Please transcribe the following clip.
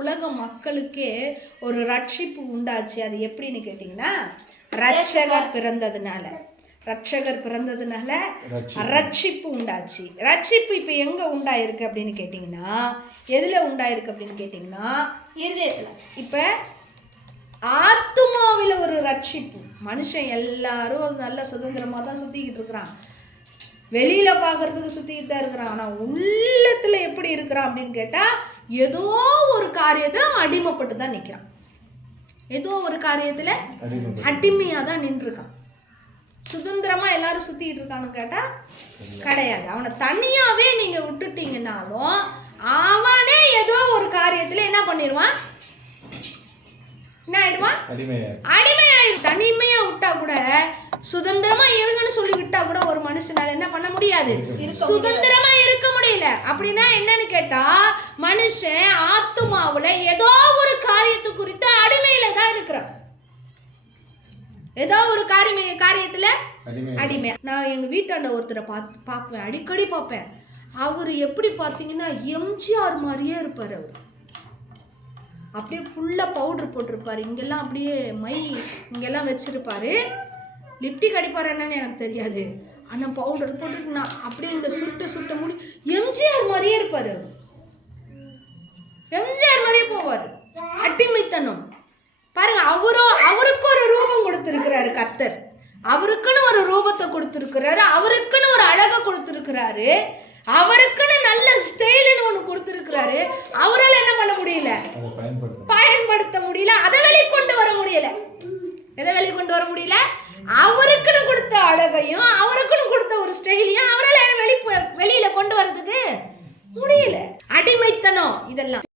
உலக மக்களுக்கே ஒரு ரட்சிப்பு உண்டாச்சு. அது எப்படின்னு கேட்டிங்கன்னா, ரட்சகர் பிறந்ததுனால. ரட்சகர் பிறந்ததுனால ரட்சிப்பு உண்டாச்சு. ரட்சிப்பு இப்போ எங்கே உண்டாயிருக்கு அப்படின்னு கேட்டிங்கன்னா, எதில் உண்டாயிருக்கு அப்படின்னு கேட்டிங்கன்னா, இருதயத்தில். இப்போ ஆத்துமாவில் ஒரு ரட்சிப்பு. மனுஷன் எல்லாரும் நல்ல சுதந்திரமாக தான் சுற்றிக்கிட்டு இருக்கிறான், வெளியில் பார்க்கறதுக்கு சுற்றிக்கிட்டு தான் இருக்கிறான். ஆனால் உள்ளத்தில் எப்படி இருக்கிறான் அப்படின்னு கேட்டால், ஏதோ ஒரு காரியத்தை அடிமைப்பட்டு தான் நிற்கிறான். ஏதோ ஒரு காரியத்தில் அடிமையாக தான் நின்றுருக்கான். சுதந்திரமாக எல்லாரும் சுற்றிக்கிட்டு இருக்கான்னு கேட்டால் கிடையாது. அவனை தனியாகவே நீங்கள் விட்டுட்டீங்கன்னாலும் அவனே ஏதோ ஒரு காரியத்தில் என்ன பண்ணிடுவான், என்ன ஆயிடுவான், அடிமையாயிரும். தனிமையா விட்டா கூட, சுதந்திரமா இருங்கன்னு சொல்லி விட்டா கூட ஒரு மனுஷனால என்ன பண்ண முடியாது, சுதந்திரமா இருக்க முடியல. அப்படின்னா என்னன்னு கேட்டா, மனுஷன் ஆத்துமாவுல ஏதோ ஒரு காரியத்து குறித்து அடிமையில தான் இருக்கிறான். ஏதோ ஒரு காரியத்துல அடிமை. நான் எங்க வீட்டாண்ட ஒருத்தரை பார்ப்பேன், அடிக்கடி பார்ப்பேன். அவர் எப்படி பார்த்தீங்கன்னா எம்ஜிஆர் மாதிரியே இருப்பார். அவர் அப்படியே ஃபுல்லாக பவுட்ரு போட்டிருப்பார், இங்கெல்லாம் அப்படியே மை இங்கெல்லாம் வச்சுருப்பார். லிப்டிக் அடிப்பார் என்னன்னு எனக்கு தெரியாது, ஆனால் பவுடர் போட்டுட்டு நான் அப்படியே இந்த சுட்ட முடி எம்ஜிஆர் மாதிரியே இருப்பார். எம்ஜிஆர் மாதிரியே போவார். அடிமைத்தனம் பாருங்க. அவருக்கு ஒரு ரூபம் கொடுத்துருக்கிறாரு கர்த்தர். அவருக்குன்னு ஒரு ரூபத்தை கொடுத்துருக்கிறாரு, அவருக்குன்னு ஒரு அழகை கொடுத்துருக்கிறாரு, அவருக்குன்னு நல்ல ஸ்டைல்னு ஒன்று கொடுத்துருக்கிறாரு. அவரால் என்ன பண்ண முடியல, பயன்படுத்த முடியல, அதை வெளிக்கொண்டு வர முடியல. எதை வெளிக்கொண்டு வர முடியல, அவருக்குன்னு கொடுத்த அழகையும் அவருக்குன்னு கொடுத்த ஒரு ஸ்டைலையும் அவரால் வெளியில கொண்டு வரதுக்கு முடியல. அடிமைத்தனம் இதெல்லாம்.